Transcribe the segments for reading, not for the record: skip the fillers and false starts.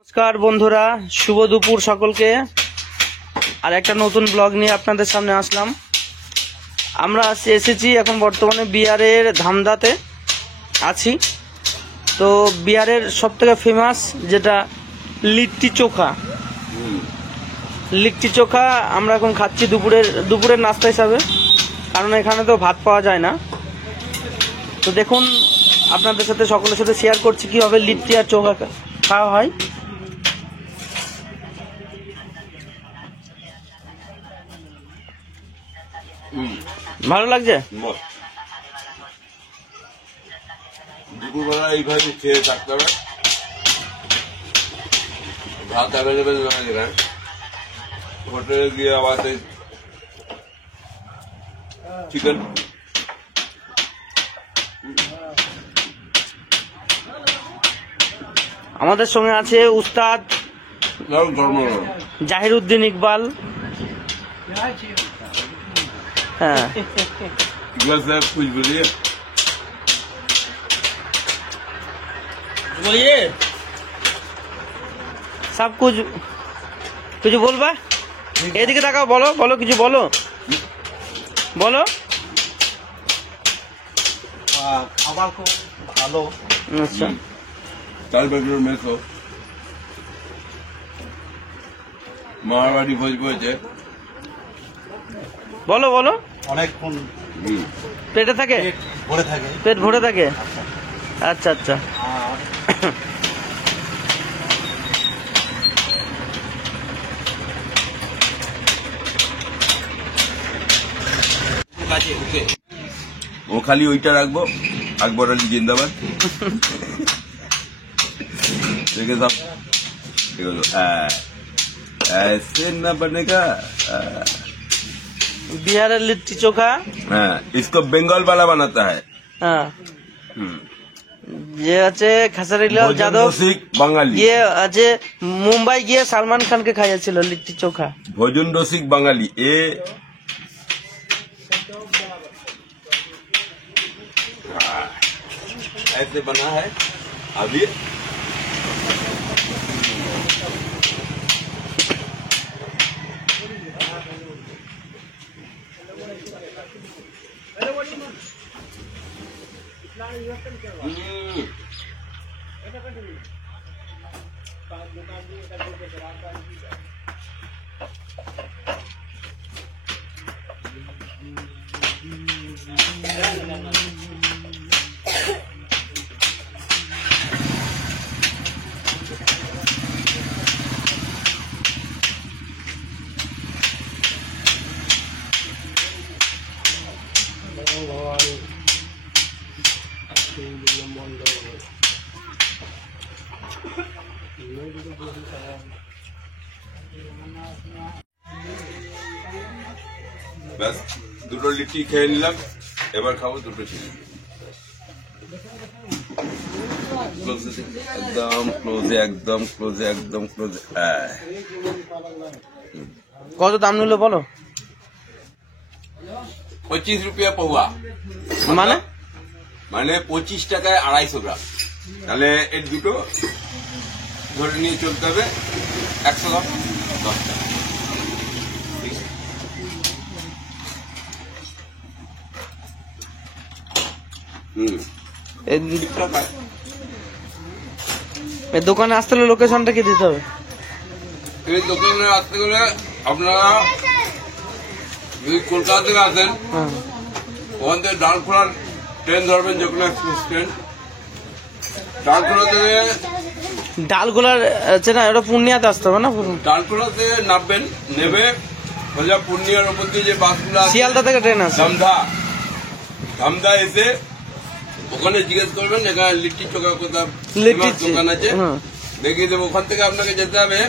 নমস্কার বন্ধুরা, শুভ দুপুর সকলকে। আর একটা নতুন ব্লগ নিয়ে আপনাদের সামনে আসলাম। আমরা এসেছি এখন বর্তমানে বিহারের ধামদাতে আছি। তো বিহারের সব থেকে ফেমাস যেটা লিট্টি চোখা, লিট্টি চোখা আমরা এখন খাচ্ছি দুপুরের নাস্তা হিসাবে, কারণ এখানে তো ভাত পাওয়া যায় না। তো দেখুন, আপনাদের সাথে সকলের সাথে শেয়ার করছি কীভাবে লিট্টি আর চোখা খাওয়া হয়। ভালো লাগছে। দুপুরবেলা এইভাবে খেয়ে থাকতে হবে। ভাত অ্যাভেলেবেল নয় এখানে, হোটেলে গিয়ে আবার চিকেন। আমাদের সঙ্গে আছে উস্তাদ জাহিরউদ্দিন ইকবাল। हाँ कुछ बोलिए। बोलिए सब कुछ कुछ बोलबा। এদিকে তাকাও, বলো বলো কিছু বলো বলো। খাবার খুব ভালো। আচ্ছা, চার বেডরুম মেসো, মারবাড়ি ভোজ বলছে। বলো বলো। অনেকক্ষণ পেটে থাকে, ভরে থাকে, পেট ভরে থাকে। আচ্ছা আচ্ছা। ও খালি ওইটা রাখবো, আকবর আলী জিন্দাবাদ। দেখে সব ঠিক হলো। ऐसे न बनेगा। बिहार लिट्टी चोखा। हाँ, इसको बंगाल वाला बनाता है। हाँ, ये আছে খাসারিলাল যাদব বাঙালি। ये আছে মুম্বাই গিয়ে সালমান খানকে খাইয়েছিল লিট্টি চোখা। ভোজন রসিক বাঙালি। ऐसे बना है अभी। ব্যাস, দুটো লিট্টি খেয়ে নিলাম, এবার খাবো দুটো চিকেন। একদম ক্লোজে, একদম ক্লোজে, একদম ক্লোজে। কত দাম নিল বলো। 25 रुपया पौवा, মানে মানে 25 টাকায় 250 গ্রাম। তাহলে এর দুটো ধরে নিয়ে চলতে হবে 100 গ্রাম 10 টাকা। এই দোকানে আসতে হলে লোকেশনটা কি দিতে হবে? এই দোকানে আসতে গেলে আপনারা যদি কলকাতা থেকে আসেন, ওখান থেকে ডালখোলার ট্রেন ধরবেন, যে কোনো এক্সপ্রেস ট্রেন। ডালখোলা থেকে ডালগোলার আছে না, ওটা পূর্ণিয়াতে আসতে হবে না? ডালখোলা থেকে নামবেন, নেবে সোজা পূর্ণিয়ার ওপর দিয়ে যে বাসগুলো আছে, শিয়ালদা থেকে ট্রেন আছে। ধামদা এসে ওখানে জিজ্ঞেস করবেন এখানে লিট্টি চোখা কোথাও লিট্টি দোকান আছে, দেখিয়ে দেবো। ওখান থেকে আপনাকে যেতে হবে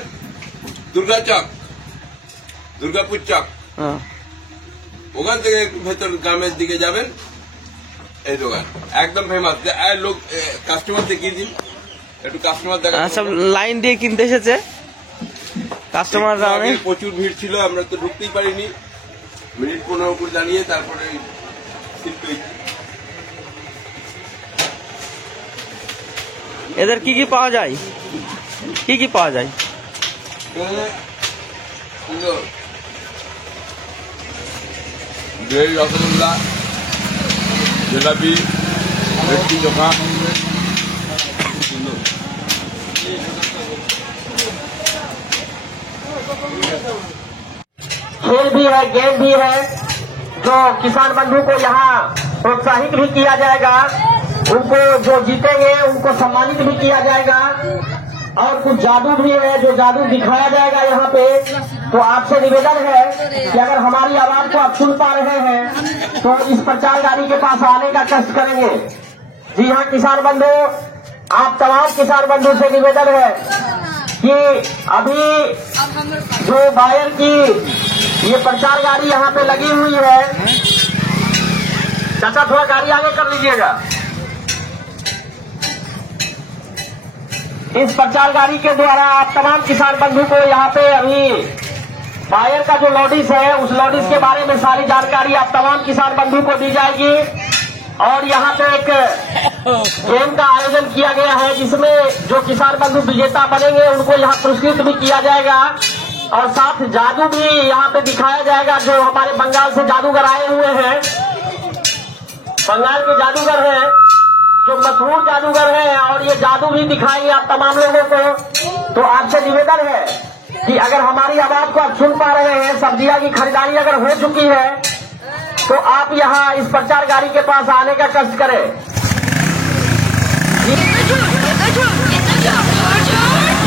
দুর্গাপুর চক। ওখান থেকে একটু ভেতর গ্রামের দিকে যাবেন, এই দোকান একদম ফেমাস। লোক কাস্টমার দেখিয়ে দিন, একটু কাস্টমার দেখা। সব লাইন দিয়ে কিনতে এসেছে কাস্টমাররা। প্রচুর ভিড় ছিল, আমরা তো ঢুকতেই পারিনি। মিনিট 15 করে দাঁড়িয়ে তারপরে সিট পেয়েছি। এদের কি কি পাওয়া যায়? কি কি পাওয়া যায়? এখানে সুন্দর দই, রসগোল্লা, জিলাপি, মিষ্টি চোখা। खेल भी है, गेम भी है, जो किसान बंधु को यहाँ प्रोत्साहित भी किया जाएगा। उनको जो जीतेंगे उनको सम्मानित भी किया जाएगा। और कुछ जादू भी है, जो जादू दिखाया जाएगा यहाँ पे। तो आपसे निवेदन है कि अगर हमारी आवाज को आप सुन पा रहे हैं तो इस प्रचार गाड़ी के पास आने का कष्ट करेंगे। जी हाँ किसान बंधु, आप तमाम किसान बंधु से निवेदन है कि अभी जो बायर की ये प्रचार गाड़ी यहाँ पे लगी हुई है, चाचा थोड़ा गाड़ी आगे कर लीजिएगा। इस प्रचार गाड़ी के द्वारा आप तमाम किसान बंधु को यहाँ पे अभी बायर का जो नोटिस है उस नोटिस के बारे में सारी जानकारी आप तमाम किसान बंधु को दी जाएगी। और यहाँ पे एक गेम का आयोजन किया गया है जिसमें जो किसान बंधु विजेता बनेंगे उनको यहाँ पुरस्कृत भी किया जाएगा। और साथ जादू भी यहाँ पे दिखाया जाएगा। जो हमारे बंगाल से जादूगर आए हुए हैं, बंगाल के जादूगर हैं, जो मशहूर जादूगर हैं, और ये जादू भी दिखाएंगे आप तमाम लोगों को। तो आपसे निवेदन है कि अगर हमारी आवाज को आप सुन पा रहे हैं, सब्जियां की खरीदारी अगर हो चुकी है तो आप यहाँ इस प्रचार गाड़ी के पास आने का कष्ट करें।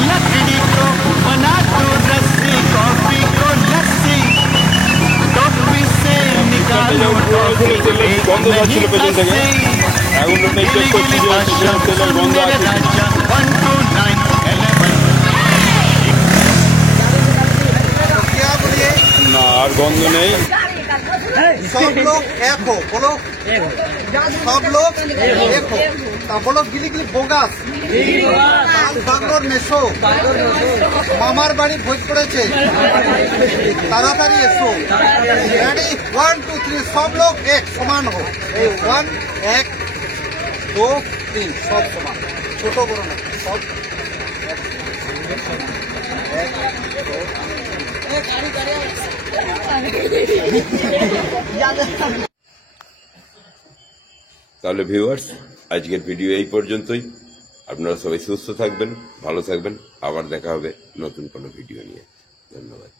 लकड़ी को बना दो रस्सी, कॉफी को लस्सी, टॉफी से निकालो टॉफी, एक नहीं लस्सी, गिली गिली बादशाह सुन मेरे राजा, 1 2 9 11। না আর গন্ধ নেই। सब लोग एक हो, बोलो सब लोग एक हो। তা বলো গিলি গিলি বোগাস, বাংলোর মেশো, মামার বাড়ি ভোজ করেছে, তাড়াতাড়ি এসো। রেডি 1 2 3 সব লোক এক সমান হো। এই 1 1 2 3 সব সমান, ছোট বড় না সব তাহলে ভিউয়ার্স, আজকের ভিডিও এই পর্যন্তই। আপনারা সবাই সুস্থ থাকবেন, ভালো থাকবেন। আবার দেখা হবে নতুন কোনো ভিডিও নিয়ে। ধন্যবাদ।